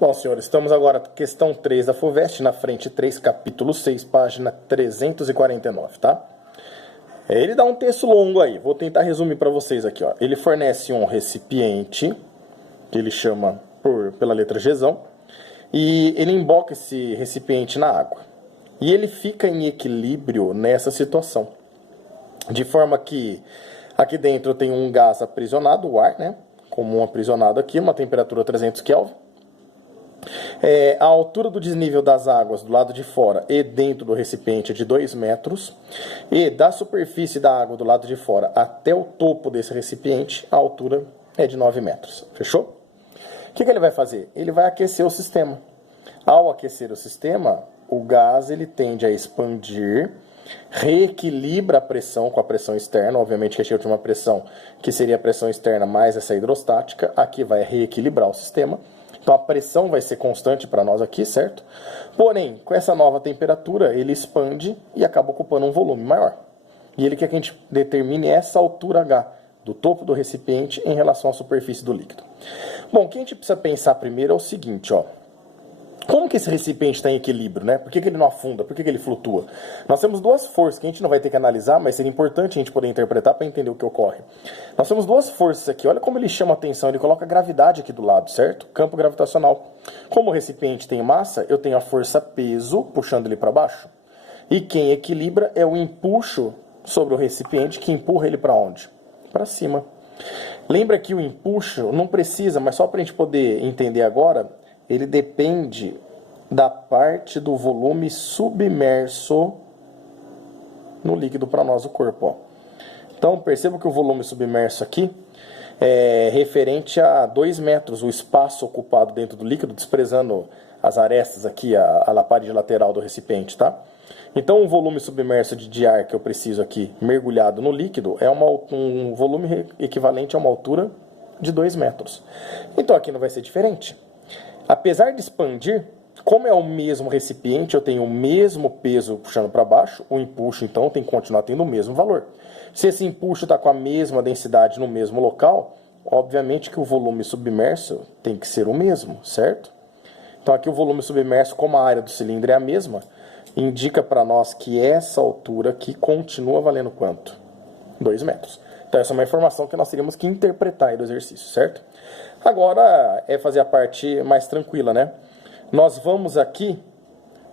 Bom, senhores, estamos agora na questão 3 da FUVEST, na frente 3, capítulo 6, página 349, tá? Ele dá um texto longo aí, vou tentar resumir para vocês aqui, ó. Ele fornece um recipiente, que ele chama pela letra Gzão, e ele emboca esse recipiente na água. E ele fica em equilíbrio nessa situação, de forma que aqui dentro tem um gás aprisionado, o ar, né? Comum aprisionado aqui, uma temperatura 300 Kelvin. A altura do desnível das águas do lado de fora e dentro do recipiente é de 2 metros. E da superfície da água do lado de fora até o topo desse recipiente, a altura é de 9 metros. Fechou? O que ele vai fazer? Ele vai aquecer o sistema. Ao aquecer o sistema, o gás ele tende a expandir, reequilibra a pressão com a pressão externa. Obviamente que a gente tem uma pressão que seria a pressão externa mais essa hidrostática. Aqui vai reequilibrar o sistema. Então a pressão vai ser constante para nós aqui, certo? Porém, com essa nova temperatura, ele expande e acaba ocupando um volume maior. E ele quer que a gente determine essa altura H do topo do recipiente em relação à superfície do líquido. Bom, o que a gente precisa pensar primeiro é o seguinte, ó. Como que esse recipiente está em equilíbrio, né? Por que ele não afunda? Por que ele flutua? Nós temos duas forças que a gente não vai ter que analisar, mas seria importante a gente poder interpretar para entender o que ocorre. Nós temos duas forças aqui. Olha como ele chama a atenção. Ele coloca a gravidade aqui do lado, certo? Campo gravitacional. Como o recipiente tem massa, eu tenho a força peso puxando ele para baixo. E quem equilibra é o empuxo sobre o recipiente que empurra ele para onde? Para cima. Lembra que o empuxo não precisa, mas só para a gente poder entender agora, ele depende da parte do volume submerso no líquido para nós, o corpo. Ó. Então, perceba que o volume submerso aqui é referente a 2 metros, o espaço ocupado dentro do líquido, desprezando as arestas aqui, a parede lateral do recipiente, tá? Então, o volume submerso de ar que eu preciso aqui, mergulhado no líquido, é um volume equivalente a uma altura de 2 metros. Então, aqui não vai ser diferente. Apesar de expandir, como é o mesmo recipiente, eu tenho o mesmo peso puxando para baixo, o empuxo, então, tem que continuar tendo o mesmo valor. Se esse empuxo está com a mesma densidade no mesmo local, obviamente que o volume submerso tem que ser o mesmo, certo? Então, aqui o volume submerso, como a área do cilindro é a mesma, indica para nós que essa altura aqui continua valendo quanto? 2 metros. Então, essa é uma informação que nós teríamos que interpretar aí do exercício, certo? Agora é fazer a parte mais tranquila, né? Nós vamos aqui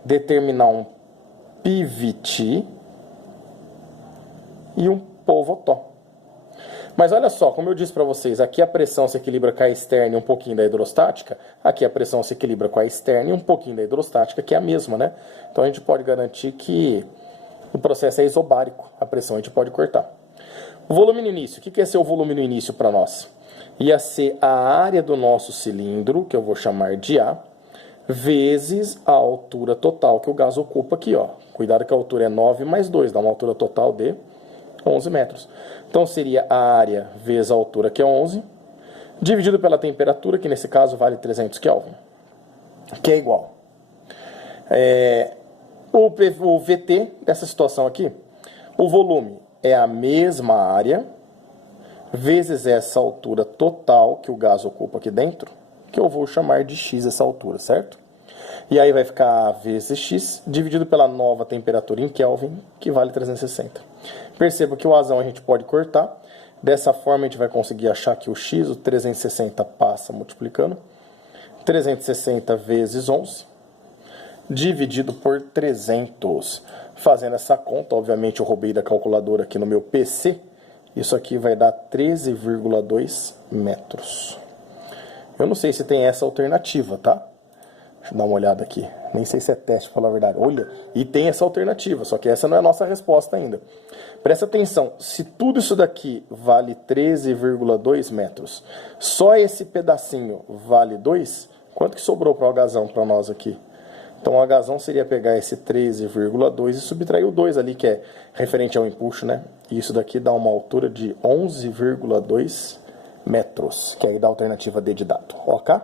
determinar um pivot e um pivotó. Mas olha só, como eu disse para vocês, aqui a pressão se equilibra com a externa e um pouquinho da hidrostática. Aqui a pressão se equilibra com a externa e um pouquinho da hidrostática, que é a mesma, né? Então a gente pode garantir que o processo é isobárico. A pressão a gente pode cortar. O volume no início. O que ia ser o volume no início para nós? Ia ser a área do nosso cilindro, que eu vou chamar de A, vezes a altura total que o gás ocupa aqui, ó. Cuidado que a altura é 9 mais 2, dá uma altura total de 11 metros. Então seria a área vezes a altura, que é 11, dividido pela temperatura, que nesse caso vale 300 Kelvin, que é igual. O VT dessa situação aqui, o volume é a mesma área, vezes essa altura total que o gás ocupa aqui dentro, que eu vou chamar de x essa altura, certo? E aí vai ficar A vezes x, dividido pela nova temperatura em Kelvin, que vale 360. Perceba que o Azão a gente pode cortar. Dessa forma a gente vai conseguir achar que o x, o 360 passa multiplicando. 360 vezes 11, dividido por 300. Fazendo essa conta, obviamente eu roubei da calculadora aqui no meu PC. Isso aqui vai dar 13,2 metros. Eu não sei se tem essa alternativa, tá? Deixa eu dar uma olhada aqui. Nem sei se é teste, pra falar a verdade. Olha, e tem essa alternativa, só que essa não é a nossa resposta ainda. Presta atenção, se tudo isso daqui vale 13,2 metros, só esse pedacinho vale 2, quanto que sobrou para o Hzão para nós aqui? Então o Hzão seria pegar esse 13,2 e subtrair o 2 ali, que é referente ao empuxo, né? E isso daqui dá uma altura de 11,2 metros, que aí dá a alternativa D de dado, ok?